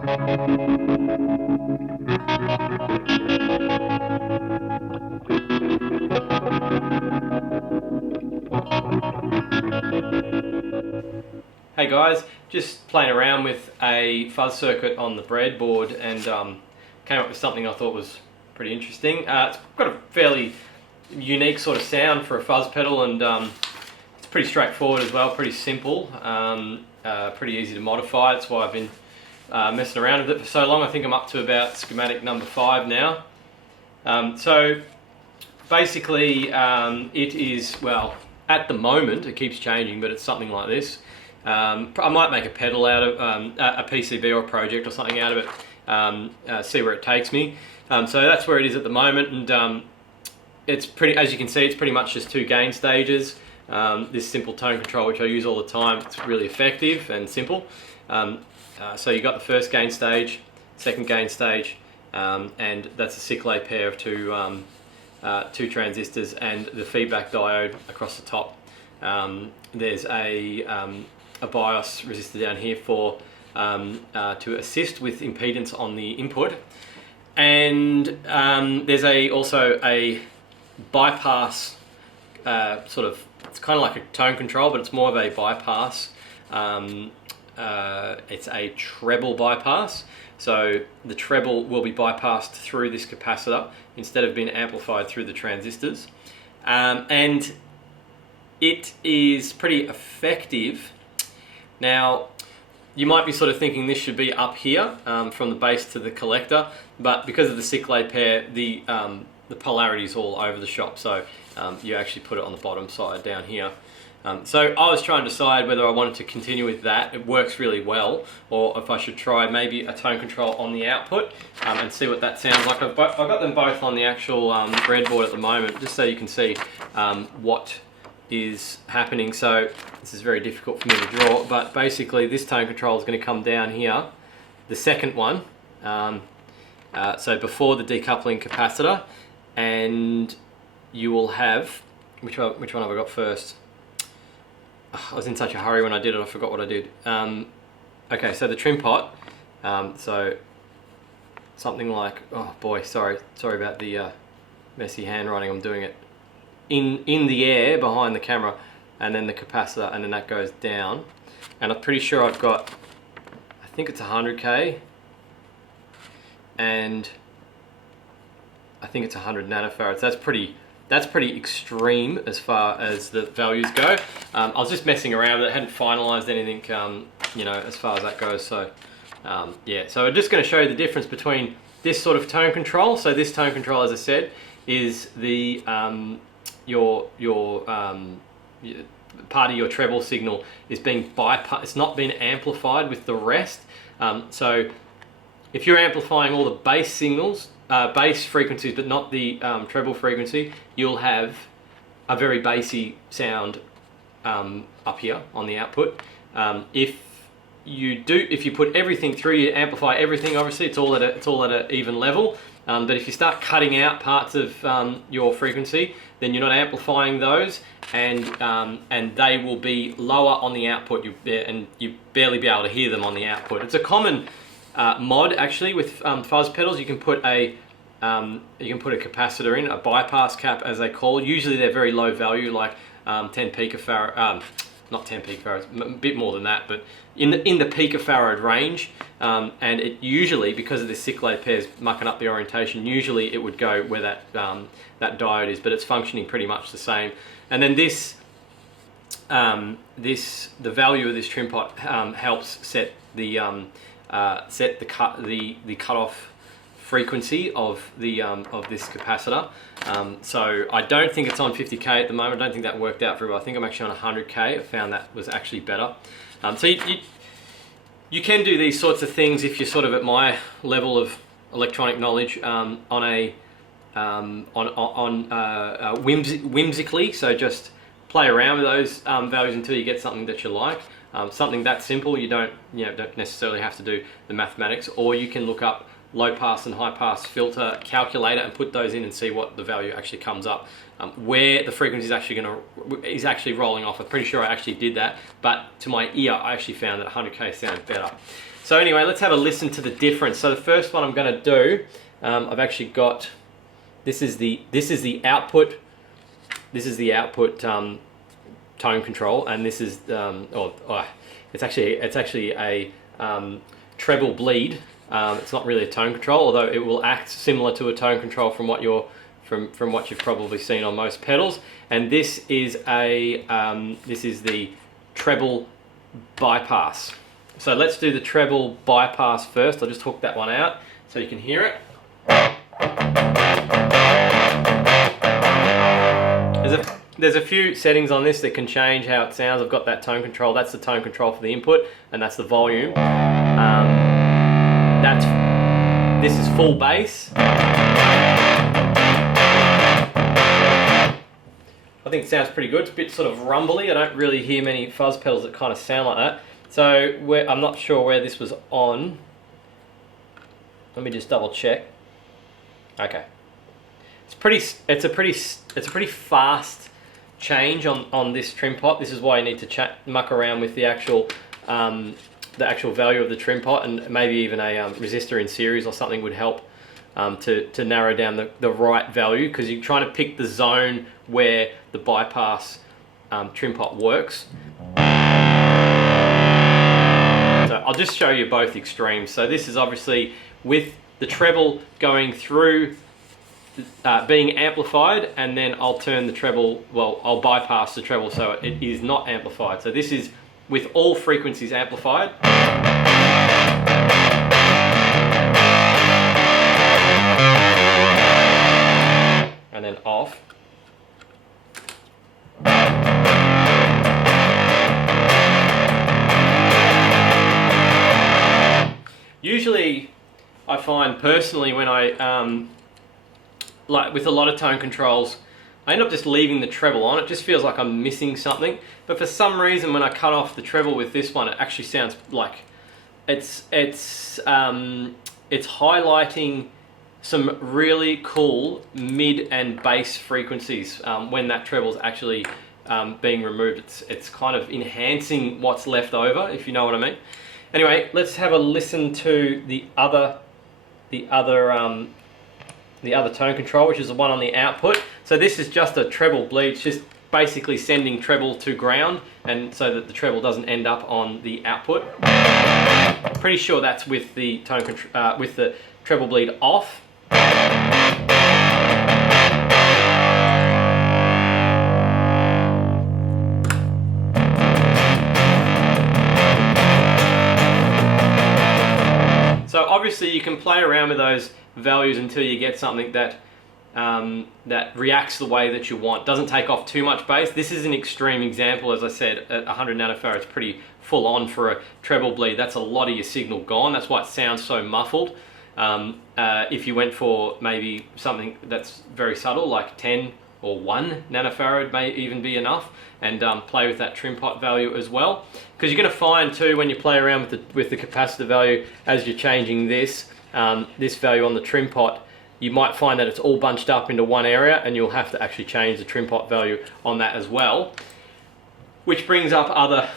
Hey guys, just playing around with a fuzz circuit on the breadboard and came up with something I thought was pretty interesting. It's got a fairly unique sort of sound for a fuzz pedal, and it's pretty straightforward as well, pretty simple, pretty easy to modify. That's why I've been messing around with it for so long. I think I'm up to about schematic number 5 now. So basically it is, well, at the moment it keeps changing, but it's something like this. I might make a pedal out of a PCB or a project or something out of it, see where it takes me. So that's where it is at the moment, and it's pretty, as you can see, it's pretty much just 2 gain stages. This simple tone control, which I use all the time, it's really effective and simple. So you got the first gain stage, second gain stage, and that's a cyclade pair of 2 transistors and the feedback diode across the top. There's a bias resistor down here for to assist with impedance on the input, and there's also a bypass sort of, it's kind of like a tone control, but it's more of a bypass. It's a treble bypass, so the treble will be bypassed through this capacitor instead of being amplified through the transistors, and it is pretty effective. Now, you might be sort of thinking this should be up here from the base to the collector, but because of the cyclade pair, the polarity is all over the shop, so you actually put it on the bottom side down here. So I was trying to decide whether I wanted to continue with that. It works really well, or if I should try maybe a tone control on the output and see what that sounds like. I've got them both on the actual breadboard at the moment, just so you can see what is happening. So this is very difficult for me to draw, but basically this tone control is going to come down here, the second one, so before the decoupling capacitor, and you will have, which one have I got first? I was in such a hurry when I did it, I forgot what I did. Okay, so the trim pot, so something like, oh boy, sorry about the messy handwriting. I'm doing it in the air behind the camera, and then the capacitor, and then that goes down, and I'm pretty sure I've got, I think it's 100k, and I think it's 100 nanofarads. That's pretty extreme as far as the values go. I was just messing around with it, I hadn't finalized anything, you know, as far as that goes. So yeah, so I'm just going to show you the difference between this sort of tone control. So this tone control, as I said, is the your part of your treble signal is being bypassed. It's not being amplified with the rest. So if you're amplifying all the bass signals, bass frequencies, but not the treble frequency, you'll have a very bassy sound up here on the output. If you put everything through, you amplify everything. Obviously, it's all at an even level. But if you start cutting out parts of your frequency, then you're not amplifying those, and they will be lower on the output, and you barely be able to hear them on the output. It's a common mod actually with fuzz pedals. You can put a capacitor in, a bypass cap as they call it. Usually they're very low value, like 10 picofarad, not 10 picofarads, a bit more than that, but in the picofarad range. And it usually, because of this cyclade pairs mucking up the orientation, usually it would go where that diode is, but it's functioning pretty much the same. And then the value of this trim pot helps set the cutoff frequency of this capacitor. So I don't think it's on 50k at the moment. I don't think that worked out very well. I think I'm actually on 100k. I found that was actually better. So you can do these sorts of things if you're sort of at my level of electronic knowledge whimsically. So just play around with those values until you get something that you like. Something that simple, you don't necessarily have to do the mathematics, or you can look up low pass and high pass filter calculator and put those in and see what the value actually comes up, where the frequency is actually rolling off. I'm pretty sure I actually did that, but to my ear I actually found that 100k sounded better. So anyway, let's have a listen to the difference. So the first one I'm going to do, I've actually got, this is the output. This is the output tone control, and this is it's actually a treble bleed. It's not really a tone control, although it will act similar to a tone control from what you're from what you've probably seen on most pedals. And this is the treble bypass. So let's do the treble bypass first. I'll just hook that one out so you can hear it. There's a few settings on this that can change how it sounds. I've got that tone control. That's the tone control for the input, and that's the volume. This is full bass. I think it sounds pretty good. It's a bit sort of rumbly. I don't really hear many fuzz pedals that kind of sound like that. So I'm not sure where this was on. Let me just double check. Okay. It's a pretty fast change on this trim pot. This is why you need to muck around with the actual value of the trim pot, and maybe even a resistor in series or something would help to narrow down the right value, because you're trying to pick the zone where the bypass trim pot works. So I'll just show you both extremes. So this is obviously with the treble going through, being amplified, and then I'll turn the treble, I'll bypass the treble so it is not amplified. So this is with all frequencies amplified. And then off. Usually I find personally when I like with a lot of tone controls, I end up just leaving the treble on. It just feels like I'm missing something. But for some reason, when I cut off the treble with this one, it actually sounds like it's highlighting some really cool mid and bass frequencies when that treble is actually being removed. It's kind of enhancing what's left over, if you know what I mean. Anyway, let's have a listen to the other tone control, which is the one on the output. So this is just a treble bleed. It's just basically sending treble to ground, and so that the treble doesn't end up on the output. Pretty sure that's with the with the treble bleed off. So obviously you can play around with those values until you get something that that reacts the way that you want. Doesn't take off too much bass. This is an extreme example, as I said, at 100 nanofarad. It's pretty full on for a treble bleed. That's a lot of your signal gone. That's why it sounds so muffled. If you went for maybe something that's very subtle, like 10 or 1 nanofarad may even be enough, and play with that trim pot value as well. Because you're going to find too, when you play around with the capacitor value, as you're changing this value on the trim pot, you might find that it's all bunched up into one area, and you'll have to actually change the trim pot value on that as well, which brings up other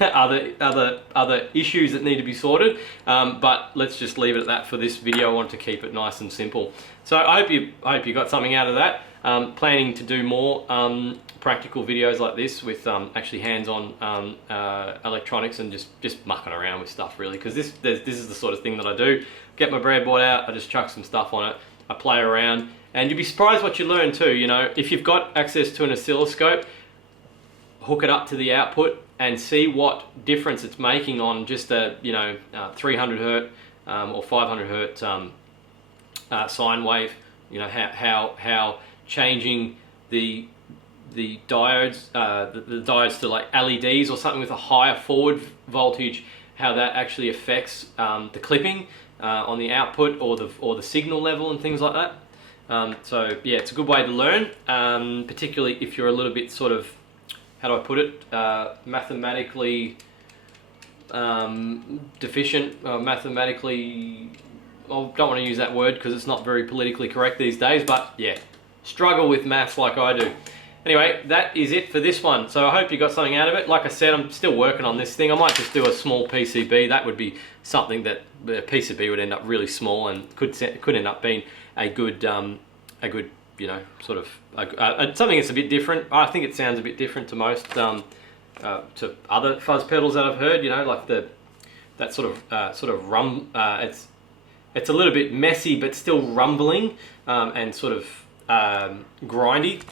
other issues that need to be sorted. But let's just leave it at that for this video. I want to keep it nice and simple. So I hope you got something out of that. Planning to do more practical videos like this with actually hands-on electronics, and just mucking around with stuff really, because this is the sort of thing that I do. Get my breadboard out, I just chuck some stuff on it, I play around, and you'd be surprised what you learn too. You know, if you've got access to an oscilloscope, hook it up to the output and see what difference it's making on just a 300 hertz or 500 hertz sine wave. You know, how changing the diodes, the diodes to like LEDs or something with a higher forward voltage, how that actually affects the clipping on the output or the signal level and things like that. So yeah, it's a good way to learn, particularly if you're a little bit sort of, how do I put it, mathematically deficient, mathematically, I don't want to use that word because it's not very politically correct these days, but yeah, struggle with maths like I do. Anyway, that is it for this one. So I hope you got something out of it. Like I said, I'm still working on this thing. I might just do a small PCB. That would be something that the PCB would end up really small and could end up being a good you know, sort of something that's a bit different. I think it sounds a bit different to most to other fuzz pedals that I've heard. You know, like that sort of it's a little bit messy but still rumbling and sort of grindy,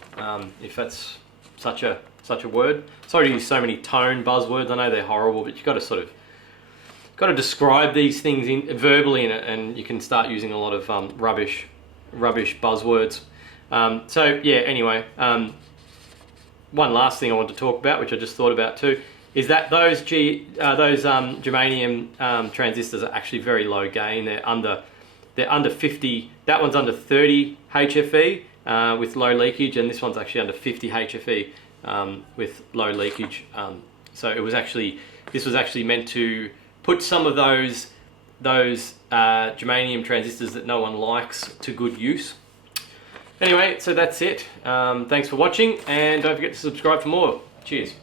if that's such a word. Sorry to use so many tone buzzwords. I know they're horrible, but you've got to describe these things verbally, and you can start using a lot of rubbish buzzwords. So yeah, anyway, one last thing I want to talk about, which I just thought about too, is that those germanium transistors are actually very low gain. They're under 50. That one's under 30 HFE with low leakage, and this one's actually under 50 HFE with low leakage. So this was actually meant to put some of those germanium transistors that no one likes to good use. Anyway, so that's it. Thanks for watching, and don't forget to subscribe for more. Cheers.